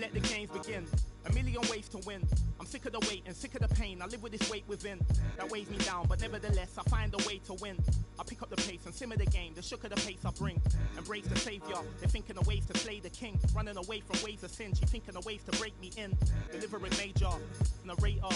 let the games begin. A million ways to win. I'm sick of the wait and sick of the pain. I live with this weight within that weighs me down, but nevertheless I find a way to win. I pick up the pace and simmer the game, the shook of the pace I bring. Embrace the savior, they're thinking of ways to slay the king. Running away from ways of sin, she thinking of ways to break me in. Delivering major, narrator.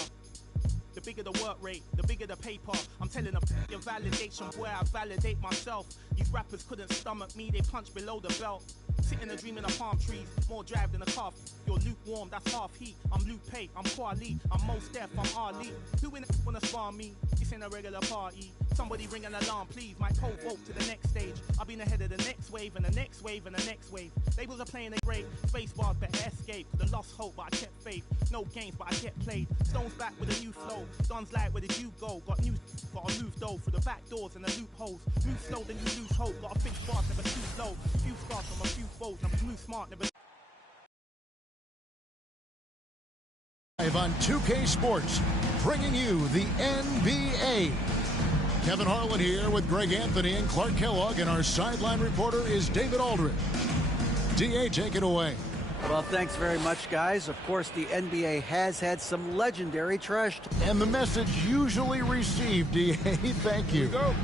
The bigger the work rate, the bigger the paper. I'm telling them your validation, boy, I validate myself. These rappers couldn't stomach me, they punch below the belt. Sitting and dreaming of palm trees, more drive than a calf. You're lukewarm, that's half heat. I'm Lupe, I'm Kweli, I'm Mos Def, I'm Ali. Who in the wanna spar me? This ain't a regular party. Somebody ring an alarm, please. My pole vote to the next stage. I've been ahead of the next wave and the next wave and the next wave. Labels are playing a great. Space bars better escape. Could've lost hope, but I kept faith. No games, but I kept played. Stones back with a new flow. Don's like, where did you go? Gotta move though through the back doors and the loopholes. Move slow, then you lose hope. Gotta fix bars, never too slow. Few scars from a few foes. I'm move smart, never. Live on 2K Sports, bringing you the NBA. Kevin Harlan here with Greg Anthony and Clark Kellogg, and our sideline reporter is David Aldridge. DA, take it away. Well, thanks very much, guys. Of course, the NBA has had some legendary trash. And the message usually received, DA. Thank you. Here we go.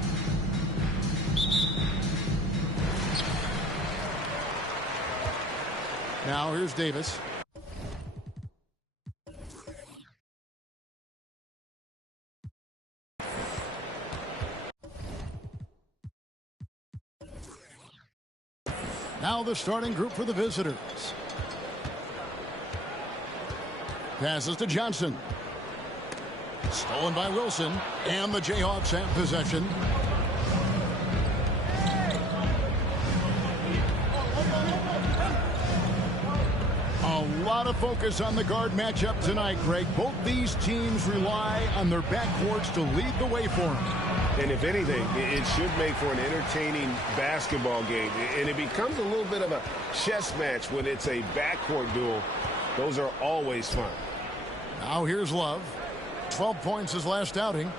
Now here's Davis. Now the starting group for the visitors. Passes to Johnson. Stolen by Wilson. And the Jayhawks have possession. A lot of focus on the guard matchup tonight, Greg. Both these teams rely on their backcourts to lead the way for them. And if anything, it should make for an entertaining basketball game. And it becomes a little bit of a chess match when it's a backcourt duel. Those are always fun. Now here's Love. 12 points his last outing.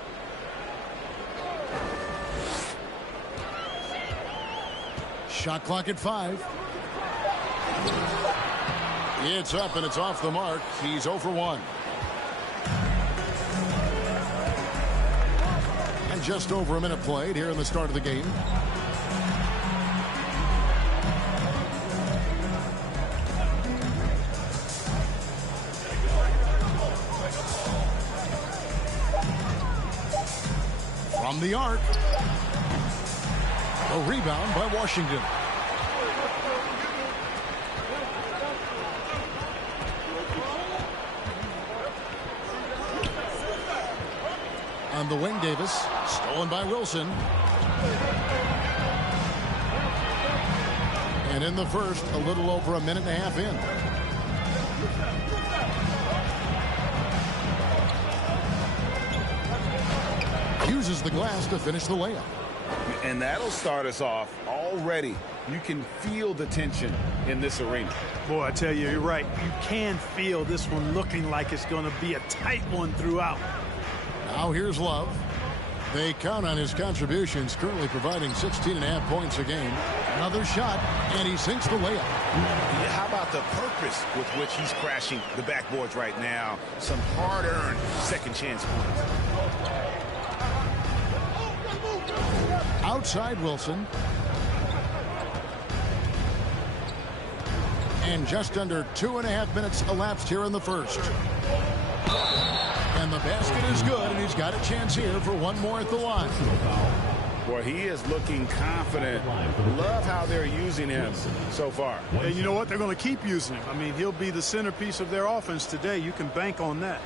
Shot clock at 5. It's up and it's off the mark. He's 0 for 1. And just over a minute played here in the start of the game. From the arc. A rebound by Washington. On the wing, Davis. Stolen by Wilson. And in the first, a little over a minute and a half in. Uses the glass to finish the layup. And that'll start us off already. You can feel the tension in this arena. Boy, I tell you, you're right. You can feel this one looking like it's going to be a tight one throughout. Now here's Love. They count on his contributions, currently providing 16.5 points a game. Another shot, and he sinks the layup. How about the purpose with which he's crashing the backboards right now? Some hard-earned second chance points. Outside Wilson. And just under 2.5 minutes elapsed here in the first. And the basket is good, and he's got a chance here for one more at the line. Boy, he is looking confident. Love how they're using him so far. And you know what? They're going to keep using him. I mean, he'll be the centerpiece of their offense today. You can bank on that.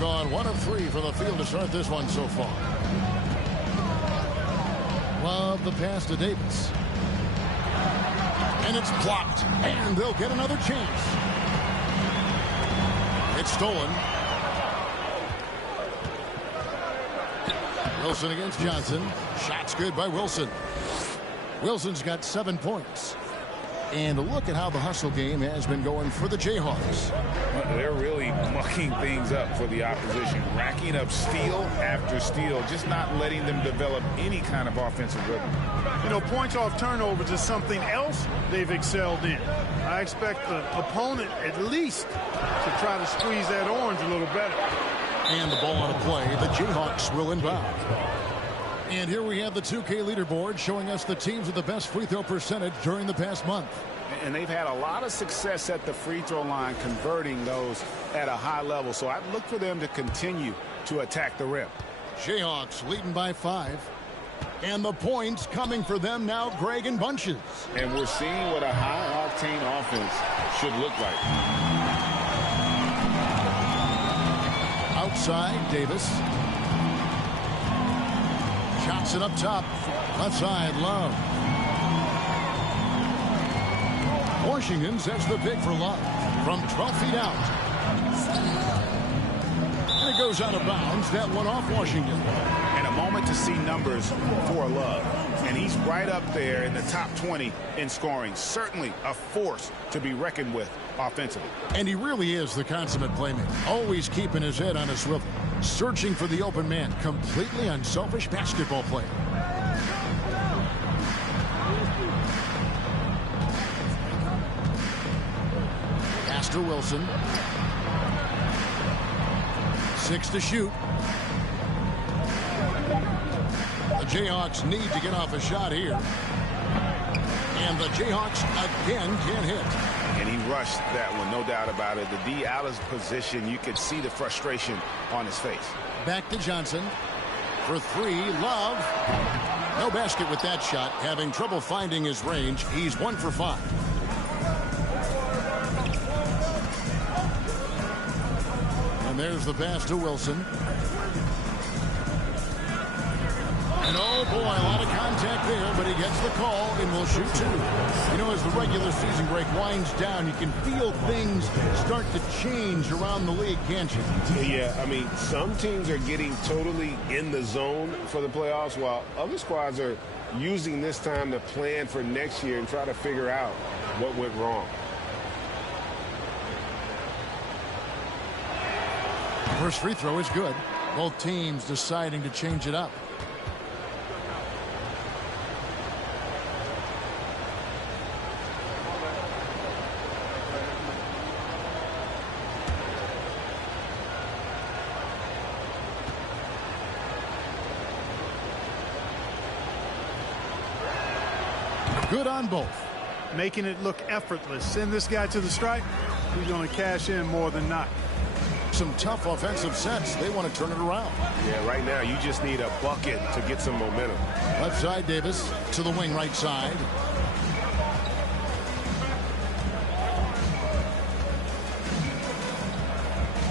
Gone 1 of 3 for the field to start this one so far. Love the pass to Davis. And it's blocked. And they'll get another chance. It's stolen. Wilson against Johnson. Shot's good by Wilson. Wilson's got 7 points. And look at how the hustle game has been going for the Jayhawks. Well, they're really mucking things up for the opposition, racking up steal after steal, just not letting them develop any kind of offensive rhythm. You know, points off turnovers is something else they've excelled in. I expect the opponent at least to try to squeeze that orange a little better. And the ball on a play. The Jayhawks will inbound. And here we have the 2K leaderboard showing us the teams with the best free throw percentage during the past month. And they've had a lot of success at the free throw line converting those at a high level. So I'd look for them to continue to attack the rim. Jayhawks leading by 5. And the points coming for them now, Greg, in bunches. And we're seeing what a high-octane offense should look like. Outside, Davis. Shots it up top. Left side, Love. Washington sets the pick for Love from 12 feet out. And it goes out of bounds. That one off Washington. And a moment to see numbers for Love. And he's right up there in the top 20 in scoring. Certainly a force to be reckoned with offensively. And he really is the consummate playmaker. Always keeping his head on a swivel. Searching for the open man. Completely unselfish basketball player. Pass to Wilson. 6 to shoot. The Jayhawks need to get off a shot here. And the Jayhawks again can't hit. And he rushed that one, no doubt about it. The D out of position, you could see the frustration on his face. Back to Johnson for 3. Love. No basket with that shot. Having trouble finding his range. He's 1 for 5. And there's the pass to Wilson. And oh boy, a lot of contact there, but he gets the call and will shoot 2. You know, as the regular season break winds down, you can feel things start to change around the league, can't you? Yeah, I mean, some teams are getting totally in the zone for the playoffs, while other squads are using this time to plan for next year and try to figure out what went wrong. First free throw is good. Both teams deciding to change it up. Good on both. Making it look effortless. Send this guy to the stripe. He's going to cash in more than not. Some tough offensive sets. They want to turn it around. Yeah, right now you just need a bucket to get some momentum. Left side, Davis to the wing right side.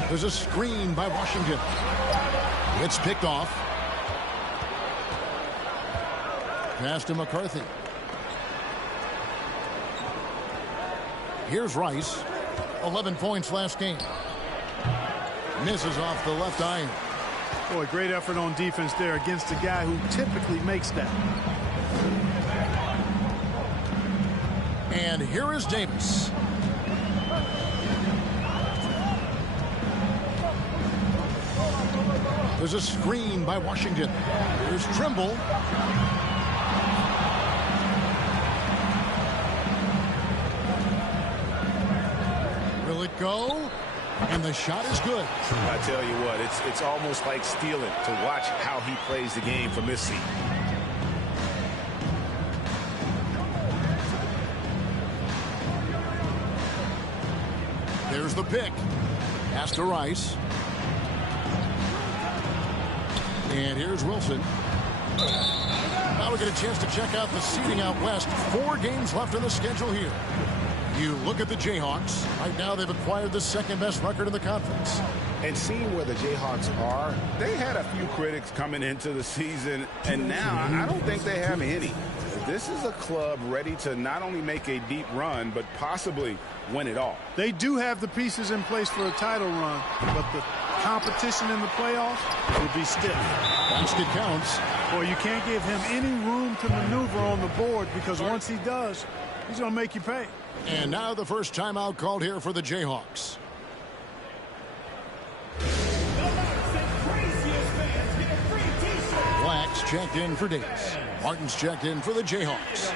There's a screen by Washington. It's picked off. Pass to McCarthy. Here's Rice. 11 points last game. Misses off the left iron. Boy, great effort on defense there against a guy who typically makes that. And here is Davis. There's a screen by Washington. Here's Trimble. Will it go? And the shot is good. I tell you what, it's almost like stealing to watch how he plays the game from this seat. There's the pick. Pass to Rice. And here's Wilson. Now we get a chance to check out the seeding out west. 4 games left on the schedule here. You look at the Jayhawks. Right now they've acquired the second best record in the conference. And seeing where the Jayhawks are, they had a few critics coming into the season, and now I don't think they have any. This is a club ready to not only make a deep run, but possibly win it all. They do have the pieces in place for a title run, but the competition in the playoffs will be stiff. Basket counts. Boy, you can't give him any room him to maneuver on the board, because once he does, he's going to make you pay. And now the first timeout called here for the Jayhawks. Black's checked in for Davis. Martin's checked in for the Jayhawks.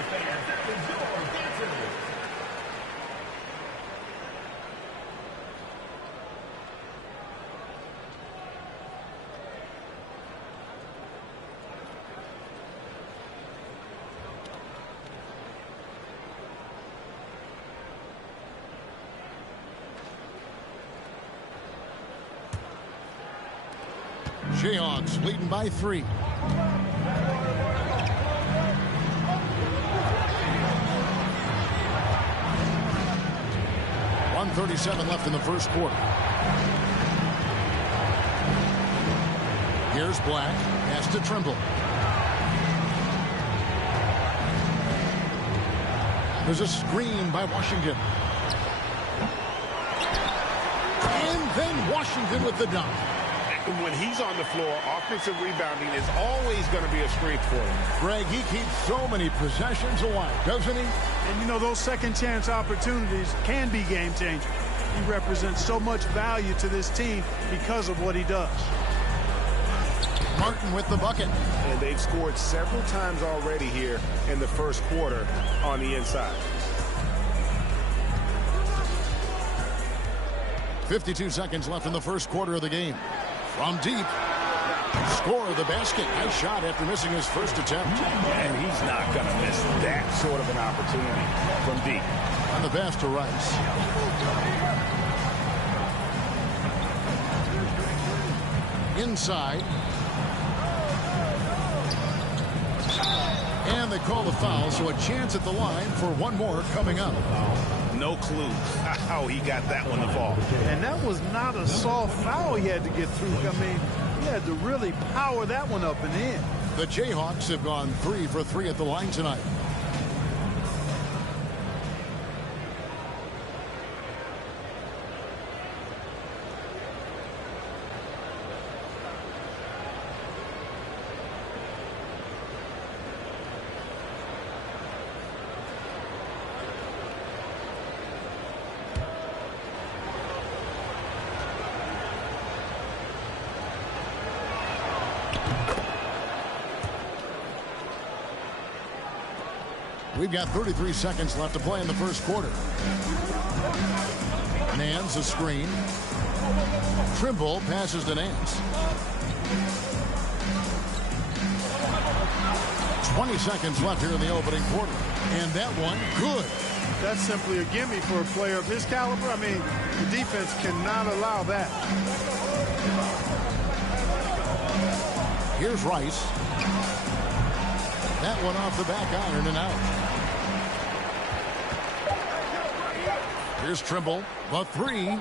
Jayhawks leading by 3. .137 left in the first quarter. Here's Black. Pass to Trimble. There's a screen by Washington. And then Washington with the dunk. When he's on the floor, offensive rebounding is always going to be a strength for him. Greg, he keeps so many possessions alive, doesn't he? And, you know, those second-chance opportunities can be game-changing. He represents so much value to this team because of what he does. Martin with the bucket. And they've scored several times already here in the first quarter on the inside. 52 seconds left in the first quarter of the game. From deep. Score the basket. Nice shot after missing his first attempt. And he's not going to miss that sort of an opportunity from deep. On the pass to Rice. Inside. And they call the foul, so a chance at the line for one more coming up. No clue how he got that one to fall. And that was not a soft foul he had to get through. I mean, he had to really power that one up and in. The Jayhawks have gone 3 for 3 at the line tonight. We've got 33 seconds left to play in the first quarter. Nance a screen. Trimble passes to Nance. 20 seconds left here in the opening quarter. And that one, good. That's simply a gimme for a player of his caliber. I mean, the defense cannot allow that. Here's Rice. That one off the back iron and out. Here's Trimble, the 3.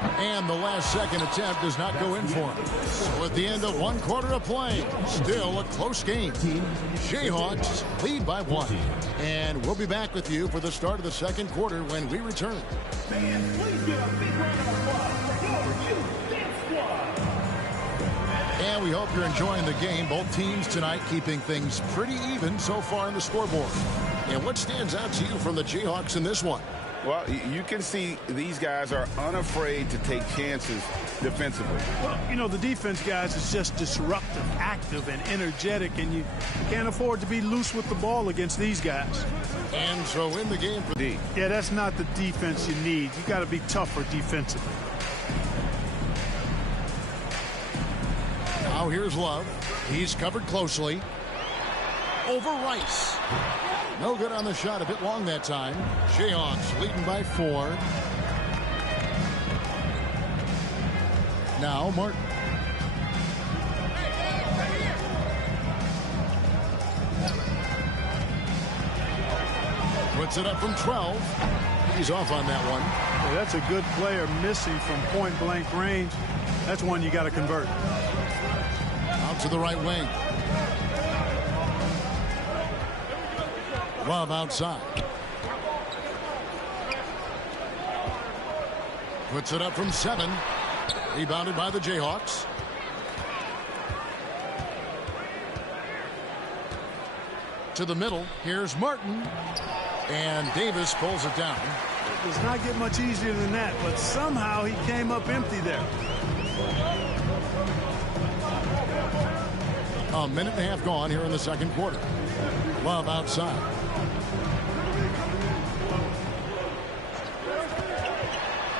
And the last second attempt does not go in for him. So at the end of one quarter of play, still a close game. Jayhawks lead by 1. And we'll be back with you for the start of the second quarter when we return. And we hope you're enjoying the game. Both teams tonight keeping things pretty even so far on the scoreboard. And what stands out to you from the Jayhawks in this one? Well, you can see these guys are unafraid to take chances defensively. Well, you know, the defense, guys, is just disruptive, active, and energetic, and you can't afford to be loose with the ball against these guys. And so in the game for D. Yeah, that's not the defense you need. You got to be tougher defensively. Now here's Love. He's covered closely. Over Rice. No good on the shot. A bit long that time. Jayhawks leading by 4. Now Martin. Puts it up from 12. He's off on that one. Yeah, that's a good player missing from point-blank range. That's one you got to convert. Out to the right wing. Love outside. Puts it up from 7. Rebounded by the Jayhawks. to the middle. Here's Martin. And Davis pulls it down. It does not get much easier than that, but somehow he came up empty there. A minute and a half gone here in the second quarter. Love outside.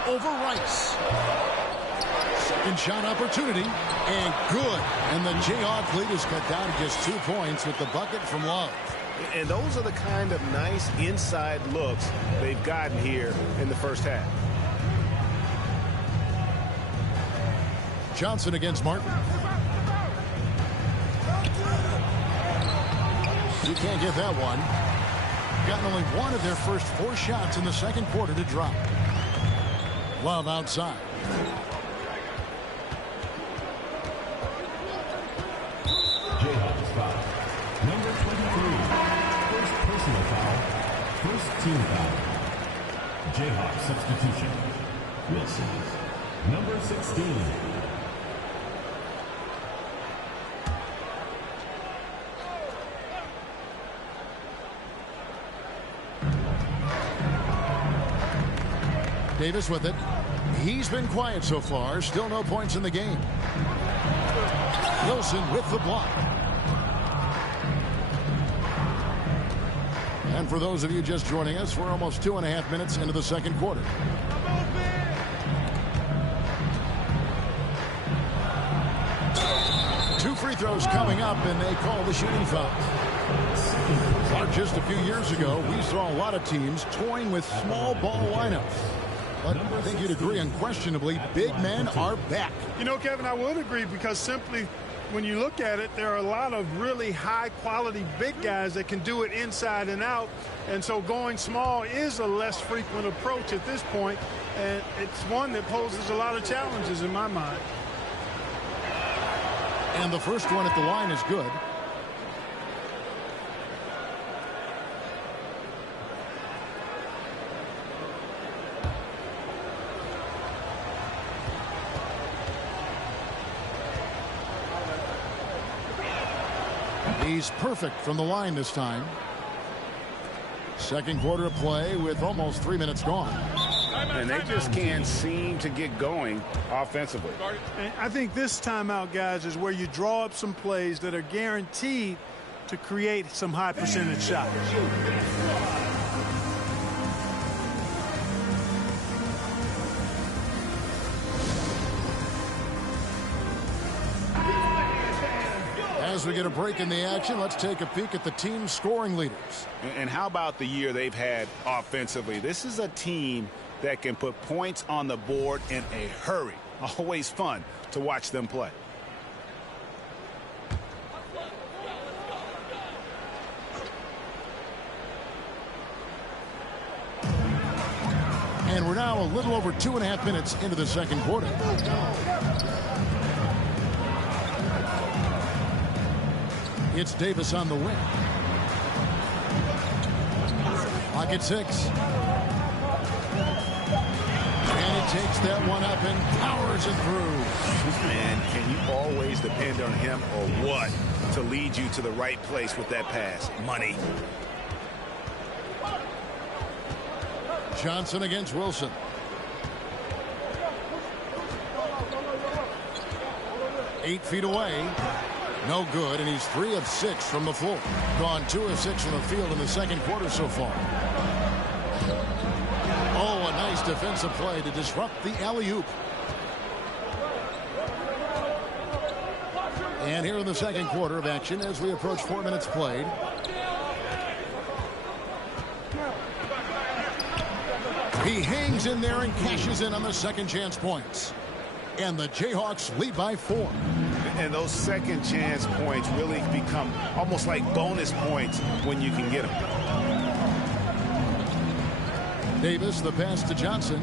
Over Rice. Second shot opportunity. And good. And the Jayhawk lead is cut down to just 2 points with the bucket from Love. And those are the kind of nice inside looks they've gotten here in the first half. Johnson against Martin. You can't get that one. Gotten only one of their first 4 shots in the second quarter to drop. Love outside. Jayhawks foul. Number 23. First personal foul. First team foul. Jayhawk substitution. Wilson. Number 16. Davis with it. He's been quiet so far. Still no points in the game. Wilson with the block. And for those of you just joining us, we're almost 2.5 minutes into the second quarter. 2 free throws coming up, and they call the shooting foul. Just a few years ago, we saw a lot of teams toying with small ball lineups. But I think you'd agree unquestionably, big men are back. You know, Kevin, I would agree because simply when you look at it, there are a lot of really high-quality big guys that can do it inside and out. And so going small is a less frequent approach at this point, and it's one that poses a lot of challenges in my mind. And the first one at the line is good. He's perfect from the line this time. Second quarter of play with almost 3 minutes gone. And they just can't seem to get going offensively. And I think this timeout, guys, is where you draw up some plays that are guaranteed to create some high percentage shots. As we get a break in the action, let's take a peek at the team's scoring leaders. And how about the year they've had offensively? This is a team that can put points on the board in a hurry. Always fun to watch them play. And we're now a little over 2.5 minutes into the second quarter. It's Davis on the wing. Pocket 6. And he takes that one up and powers it through. Man, can you always depend on him or what to lead you to the right place with that pass? Money. Johnson against Wilson. Eight feet away. No good, and he's 3 of 6 from the floor. Gone 2 of 6 from the field in the second quarter so far. Oh, a nice defensive play to disrupt the alley-oop. And here in the second quarter of action as we approach 4 minutes played. He hangs in there and cashes in on the second chance points. And the Jayhawks lead by 4. And those second chance points really become almost like bonus points when you can get them. Davis, the pass to Johnson.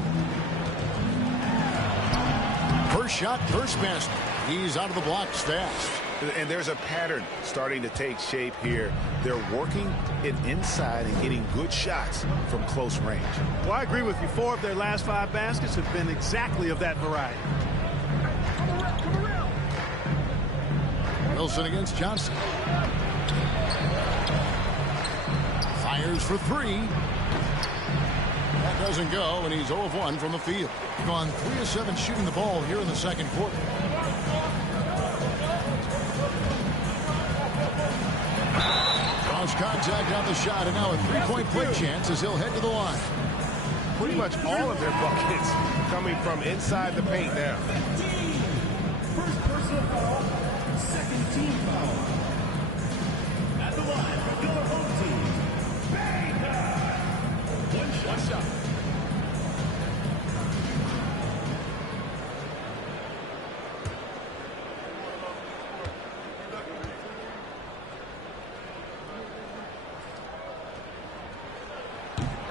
First shot, first basket. He's out of the blocks fast. And there's a pattern starting to take shape here. They're working it inside and getting good shots from close range. Well, I agree with you. 4 of their last 5 baskets have been exactly of that variety. Wilson against Johnson. Fires for three. That doesn't go, and he's 0 of 1 from the field. Gone 3 of 7 shooting the ball here in the second quarter. Cross contact on the shot, and now a three-point play chance as he'll head to the line. Pretty much all of their buckets coming from inside the paint now. First personal foul, second team foul. At the line for your home team, Baker. One shot.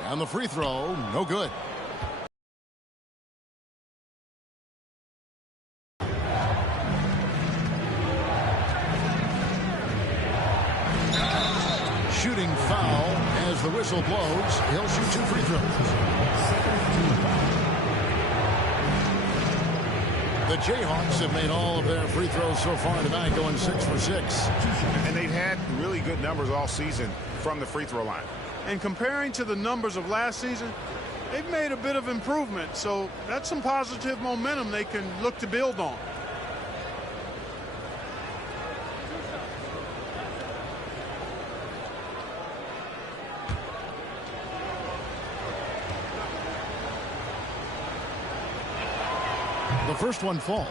And the free throw, no good. Shooting foul as the whistle blows. He'll shoot 2 free throws. The Jayhawks have made all of their free throws so far tonight, going 6 for 6. And they've had really good numbers all season from the free throw line. And comparing to the numbers of last season, they've made a bit of improvement. So that's some positive momentum they can look to build on. The first one falls.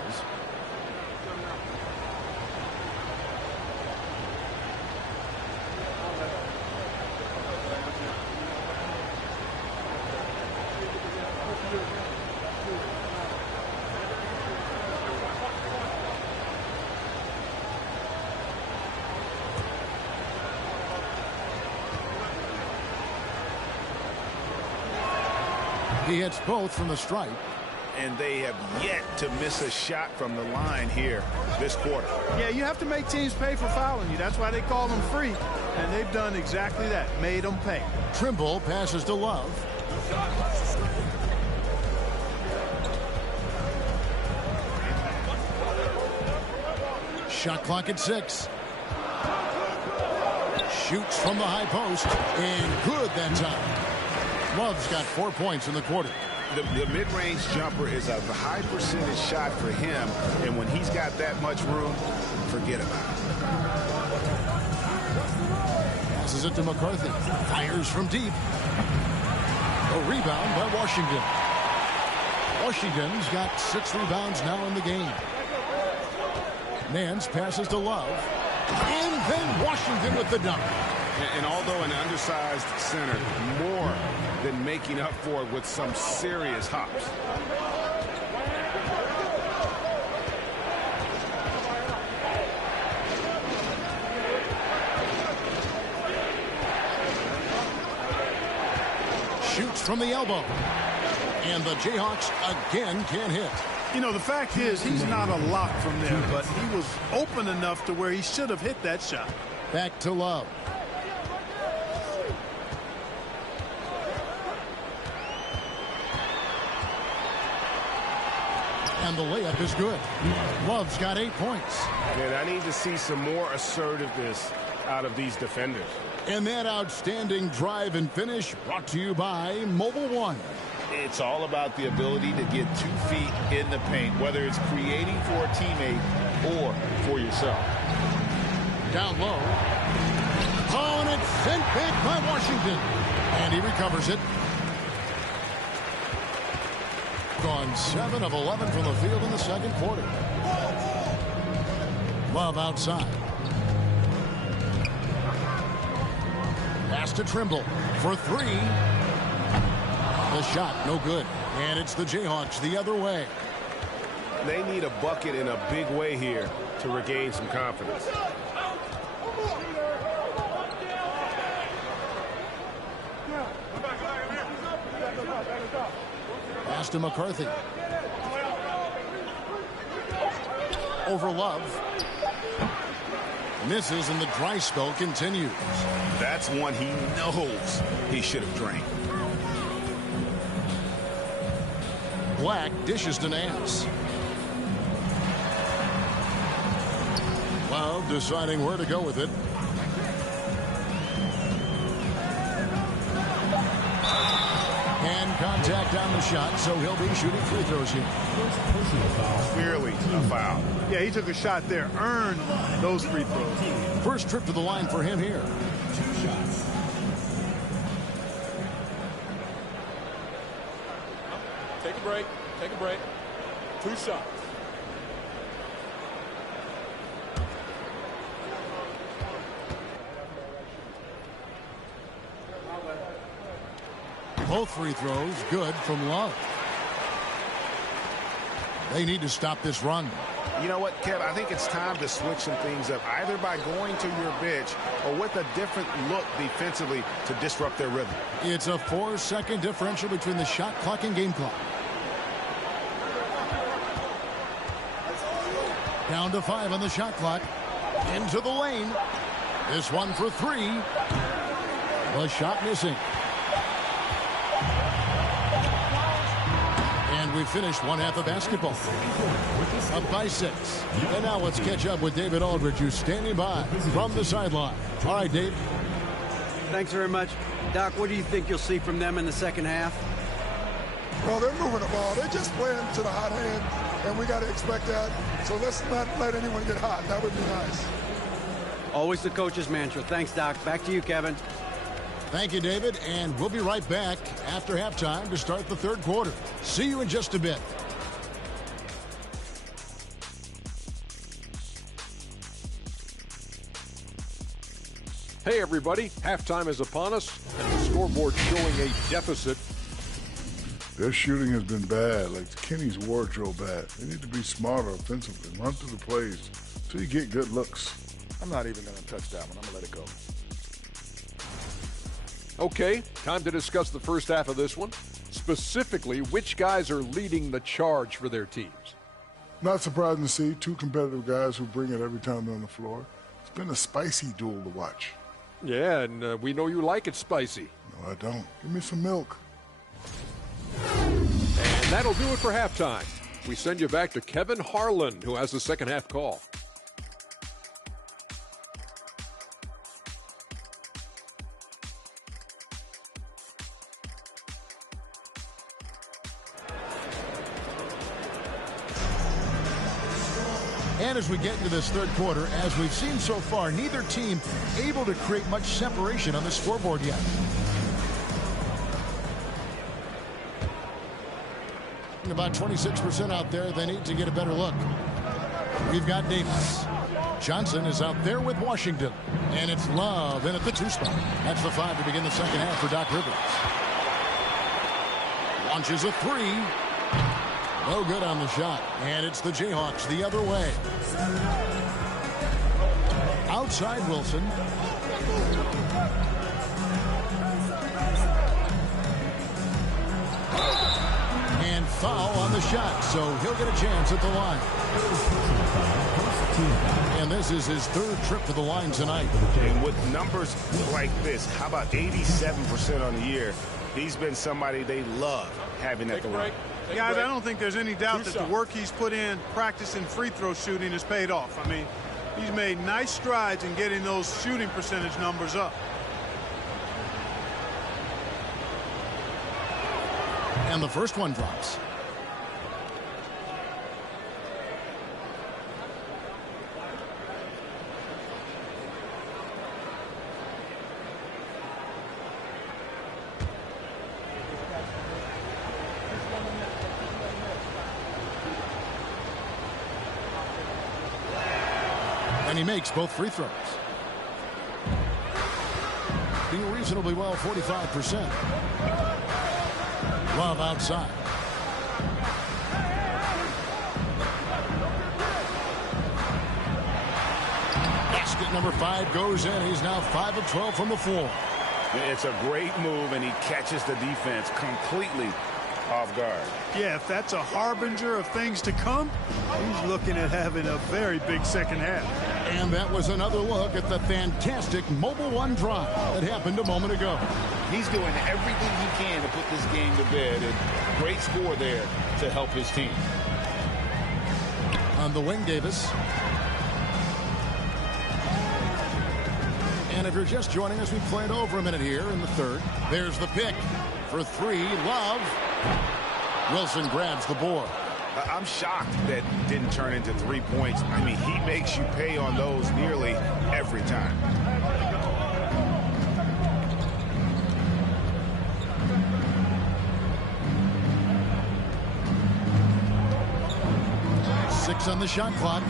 He hits both from the stripe. And they have yet to miss a shot from the line here this quarter. Yeah, you have to make teams pay for fouling you. That's why they call them free. And they've done exactly that, made them pay. Trimble passes to Love. Shot clock at 6. Shoots from the high post. And good that time. Love's got 4 points in the quarter. The mid-range jumper is a high percentage shot for him, and when he's got that much room, forget about it. Passes it to McCarthy. Fires from deep. A rebound by Washington. Washington's got 6 rebounds now in the game. Nance passes to Love. And then Washington with the dunk. And although an undersized center, more than making up for it with some serious hops. Shoots from the elbow. And the Jayhawks again can't hit. You know, the fact is he's not a lock from there, but he was open enough to where he should have hit that shot. Back to Love. And the layup is good. Love's got 8 points. Man, I need to see some more assertiveness out of these defenders. And that outstanding drive and finish brought to you by Mobile One. It's all about the ability to get 2 feet in the paint, whether it's creating for a teammate or for yourself. Down low. Oh, and it's sent back by Washington. And he recovers it. Gone 7 of 11 from the field in the second quarter. Love outside. Pass to Trimble for 3. The shot, no good. And it's the Jayhawks the other way. They need a bucket in a big way here to regain some confidence. Pass to McCarthy. Over Love. Misses and the dry spell continues. That's one he knows he should have drained. Black dishes to Nance. Love deciding where to go with it. And contact on the shot, so he'll be shooting free throws here. Clearly a foul. Yeah, he took a shot there, earned those free throws. First trip to the line for him here. 2 shots. Take a break. Take a break. 2 shots. Both free throws good from Love. They need to stop this run. You know what, Kev? I think it's time to switch some things up, either by going to your bench or with a different look defensively to disrupt their rhythm. It's a 4-second differential between the shot clock and game clock. Down to 5 on the shot clock. Into the lane. This one for 3. The shot missing. And we finished one half of basketball. Up by 6. And now let's catch up with David Aldridge, who's standing by from the sideline. All right, Dave. Thanks very much. Doc, what do you think you'll see from them in the second half? Well, they're moving the ball. They're just playing to the hot hand, and we got to expect that. So let's not let anyone get hot. That would be nice. Always the coach's mantra. Thanks, Doc. Back to you, Kevin. Thank you, David, and we'll be right back after halftime to start the third quarter. See you in just a bit. Hey, everybody. Halftime is upon us, and the scoreboard showing a deficit. Their shooting has been bad, like Kenny's wardrobe bad. They need to be smarter offensively, run through the plays so you get good looks. I'm not even going to touch that one. I'm going to let it go. Okay, time to discuss the first half of this one. Specifically, which guys are leading the charge for their teams? Not surprising to see 2 competitive guys who bring it every time they're on the floor. It's been a spicy duel to watch. Yeah, and we know you like it spicy. No, I don't. Give me some milk. And that'll do it for halftime. We send you back to Kevin Harlan, who has the second half call. And as we get into this third quarter, as we've seen so far, neither team able to create much separation on the scoreboard yet. About 26% out there. They need to get a better look. We've got Davis. Johnson is out there with Washington. And it's Love in at the 2 spot. That's the 5 to begin the second half for Doc Rivers. Launches a 3. No good on the shot. And it's the Jayhawks the other way. Outside Wilson. And foul on the shot, so he'll get a chance at the line. And this is his 3rd trip to the line tonight. And with numbers like this, how about 87% on the year? He's been somebody they love having at the line. Guys, I don't think there's any doubt that the work he's put in practicing free throw shooting has paid off. I mean, he's made nice strides in getting those shooting percentage numbers up. And the first one drops. And he makes both free throws. Being reasonably well, 45%. Love outside. Basket number 5 goes in. He's now 5 of 12 from the floor. It's a great move, and he catches the defense completely off guard. Yeah, if that's a harbinger of things to come, he's looking at having a very big second half. And that was another look at the fantastic Mobile One drive that happened a moment ago. He's doing everything he can to put this game to bed, and great score there to help his team. On the wing, Davis. And if you're just joining us, we played over a minute here in the third. There's the pick. for three. Love. Wilson grabs the board. I'm shocked that didn't turn into 3 points. I mean, he makes you pay on those nearly every time. Six on the shot clock.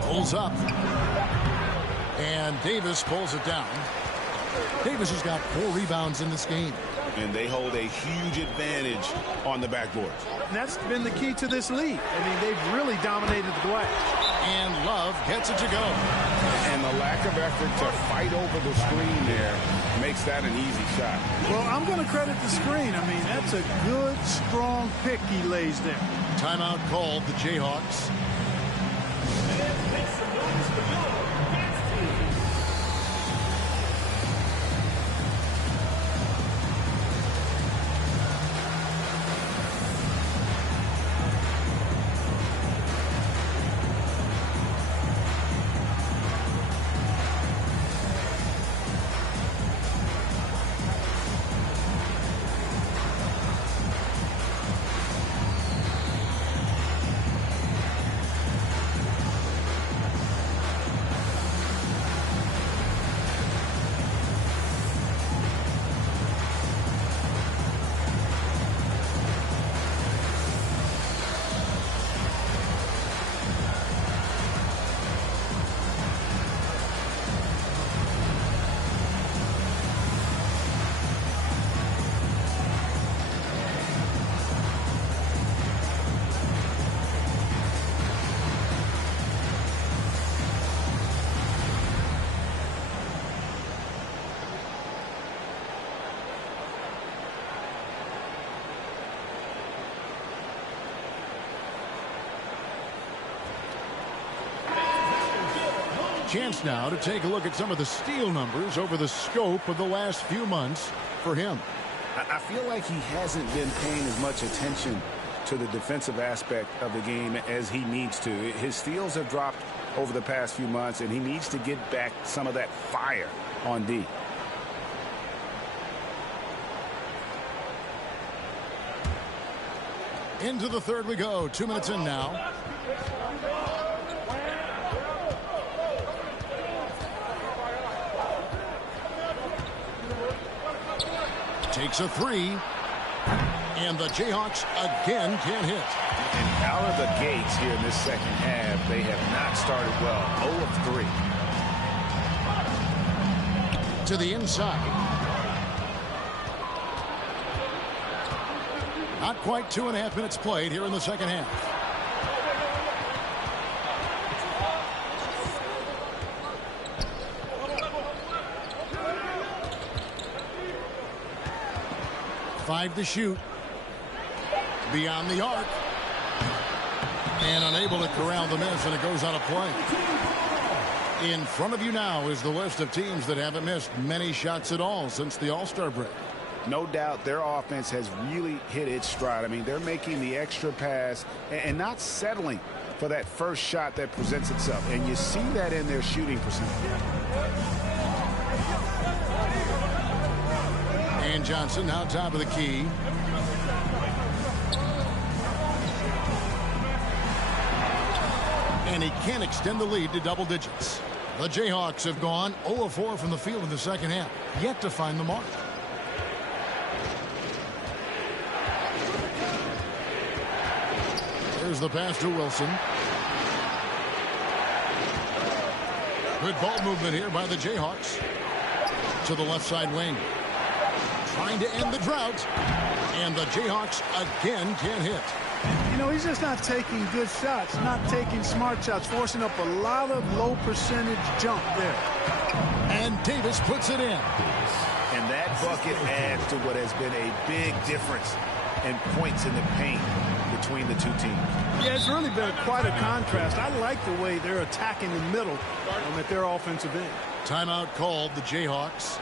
Pulls up. And Davis pulls it down. Davis has got 4 rebounds in this game. And they hold a huge advantage on the backboard. And that's been the key to this league. I mean, they've really dominated the glass. And Love gets it to go. And the lack of effort to fight over the screen there makes that an easy shot. Well, I'm going to credit the screen. I mean, that's a good, strong pick he lays there. Timeout called the Jayhawks. Chance now to take a look at some of the steal numbers over the scope of the last few months for him. I feel like he hasn't been paying as much attention to the defensive aspect of the game as he needs to. His steals have dropped over the past few months, and he needs to get back some of that fire on D. Into the third we go. 2 minutes in now. Takes a three. And the Jayhawks again can't hit. And out of the gates here in this second half, they have not started well. 0 of 3. To the inside. Not quite 2.5 minutes played here in the second half. Five to shoot. Beyond the arc. And unable to corral the miss, and it goes on a play. In front of you now is the list of teams that haven't missed many shots at all since the All-Star break. No doubt their offense has really hit its stride. I mean, they're making the extra pass and not settling for that first shot that presents itself. And you see that in their shooting percentage. And Johnson now top of the key. And he can't extend the lead to double digits. The Jayhawks have gone 0 of 4 from the field in the second half, yet to find the mark. Here's the pass to Wilson. Good ball movement here by the Jayhawks. To the left side wing. Trying to end the drought. And the Jayhawks again can't hit. You know, he's just not taking good shots, not taking smart shots, forcing up a lot of low percentage jump there. And Davis puts it in. And that bucket adds to what has been a big difference in points in the paint between the two teams. Yeah, it's really been quite a contrast. I like the way they're attacking the middle at their offensive end. Timeout called the Jayhawks.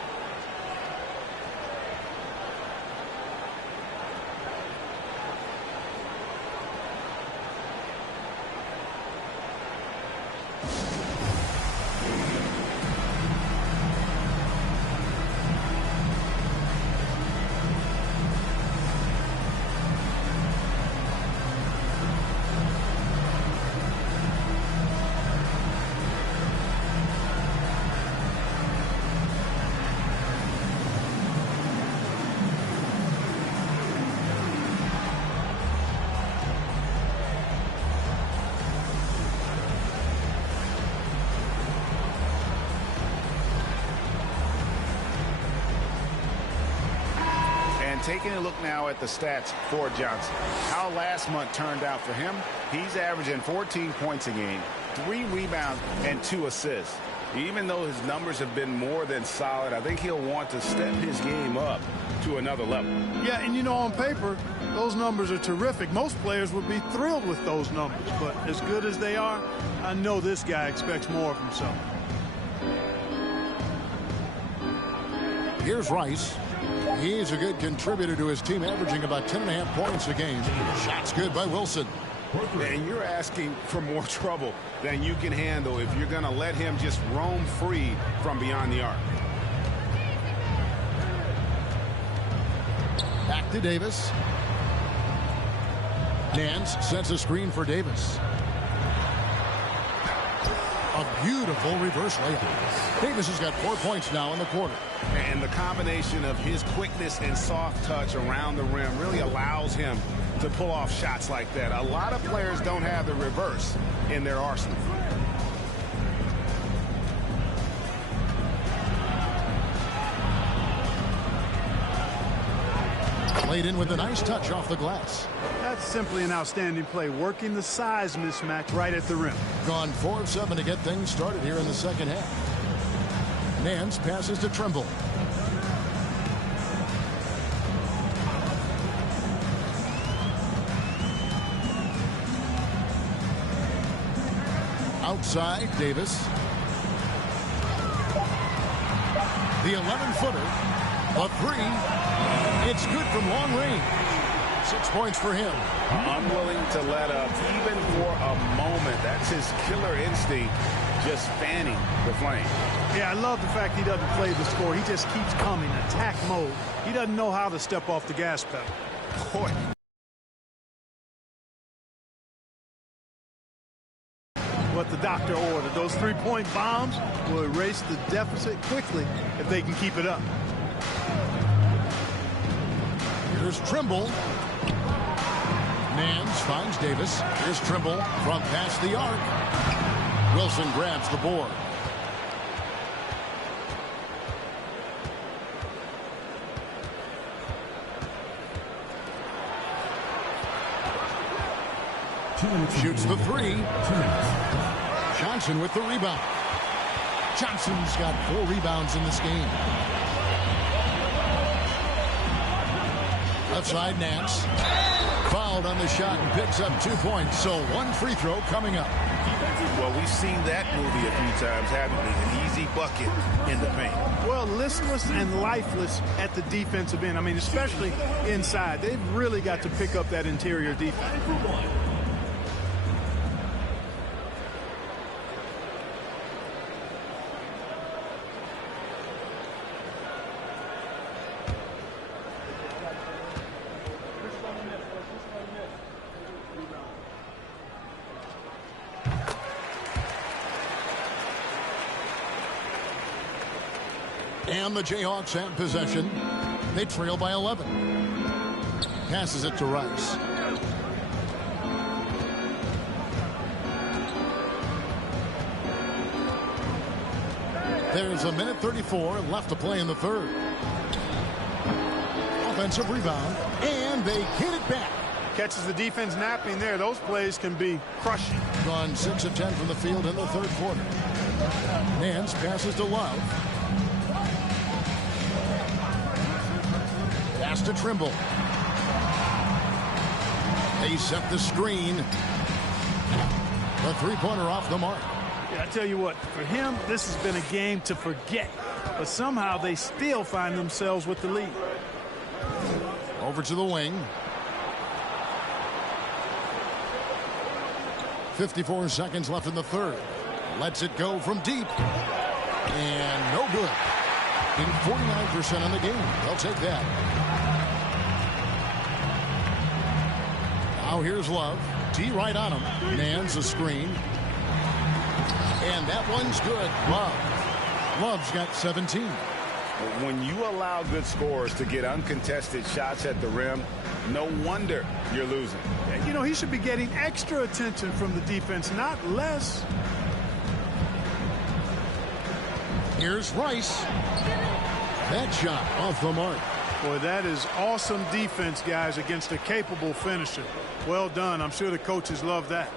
taking a look now at the stats for Johnson. How last month turned out for him, he's averaging 14 points a game, 3 rebounds, and 2 assists. Even though his numbers have been more than solid, I think he'll want to step his game up to another level. Yeah, and you know, on paper, those numbers are terrific. Most players would be thrilled with those numbers, but as good as they are, I know this guy expects more of himself. Here's Rice. He's a good contributor to his team, averaging about 10.5 points a game. Shot's good by Wilson. And you're asking for more trouble than you can handle if you're going to let him just roam free from beyond the arc. Back to Davis. Nance sets a screen for Davis. A beautiful reverse layup. Davis has got 4 points now in the quarter. And the combination of his quickness and soft touch around the rim really allows him to pull off shots like that. A lot of players don't have the reverse in their arsenal. Played in with a nice touch off the glass. That's simply an outstanding play, working the size mismatch right at the rim. Gone 4 of 7 to get things started here in the second half. Nance passes to Trimble. Outside, Davis. The 11-footer. A 3. It's good from long range. 6 points for him. Unwilling to let up even for a moment. That's his killer instinct, just fanning the flame. Yeah, I love the fact he doesn't play the score. He just keeps coming, attack mode. He doesn't know how to step off the gas pedal. Boy. What the doctor ordered. Those 3-point bombs will erase the deficit quickly if they can keep it up. Here's Trimble. Nance finds Davis. Here's Trimble from past the arc. Wilson grabs the board. Shoots the 3. Johnson with the rebound. Johnson's got 4 rebounds in this game. Left side, Nance. Fouled on the shot and picks up 2 points. So 1 free throw coming up. Well, we've seen that movie a few times, haven't we? An easy bucket in the paint. Well, listless and lifeless at the defensive end. I mean, especially inside. They've really got to pick up that interior defense. And the Jayhawks have possession. They trail by 11. Passes it to Rice. There's a minute 34 left to play in the third. Offensive rebound, and they get it back. Catches the defense napping there. Those plays can be crushing. Gone 6 of 10 from the field in the third quarter. Nance passes to Love. Pass to Trimble. They set the screen. The 3-pointer off the mark. Yeah, I tell you what, for him, this has been a game to forget. But somehow they still find themselves with the lead. Over to the wing. 54 seconds left in the third. Lets it go from deep. And no good. In 49% on the game. They'll take that. Now here's Love. T right on him. Nance a screen. And that one's good. Love. Love's got 17. When you allow good scorers to get uncontested shots at the rim, no wonder you're losing. You know, he should be getting extra attention from the defense, not less. Here's Rice. That shot off the mark. Boy, that is awesome defense, guys, against a capable finisher. Well done. I'm sure the coaches love that.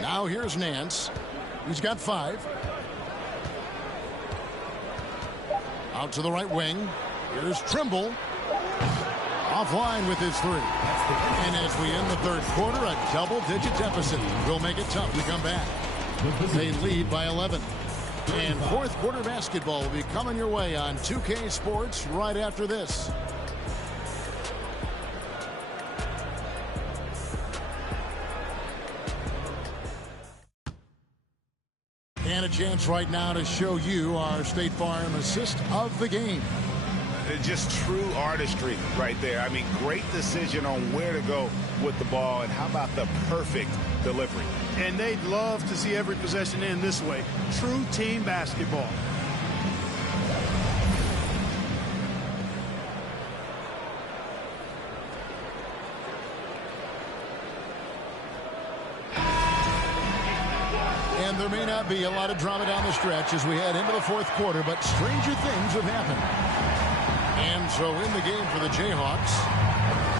Now here's Nance. He's got 5. Out to the right wing. Here's Trimble. Offline with his 3. And as we end the third quarter, a double-digit deficit will make it tough to come back. They lead by 11. And fourth quarter basketball will be coming your way on 2K Sports right after this. And a chance right now to show you our State Farm assist of the game. Just true artistry right there. I mean, great decision on where to go with the ball, and how about the perfect delivery. And they'd love to see every possession end this way. True team basketball. And there may not be a lot of drama down the stretch as we head into the fourth quarter, but stranger things have happened. And so in the game for the Jayhawks,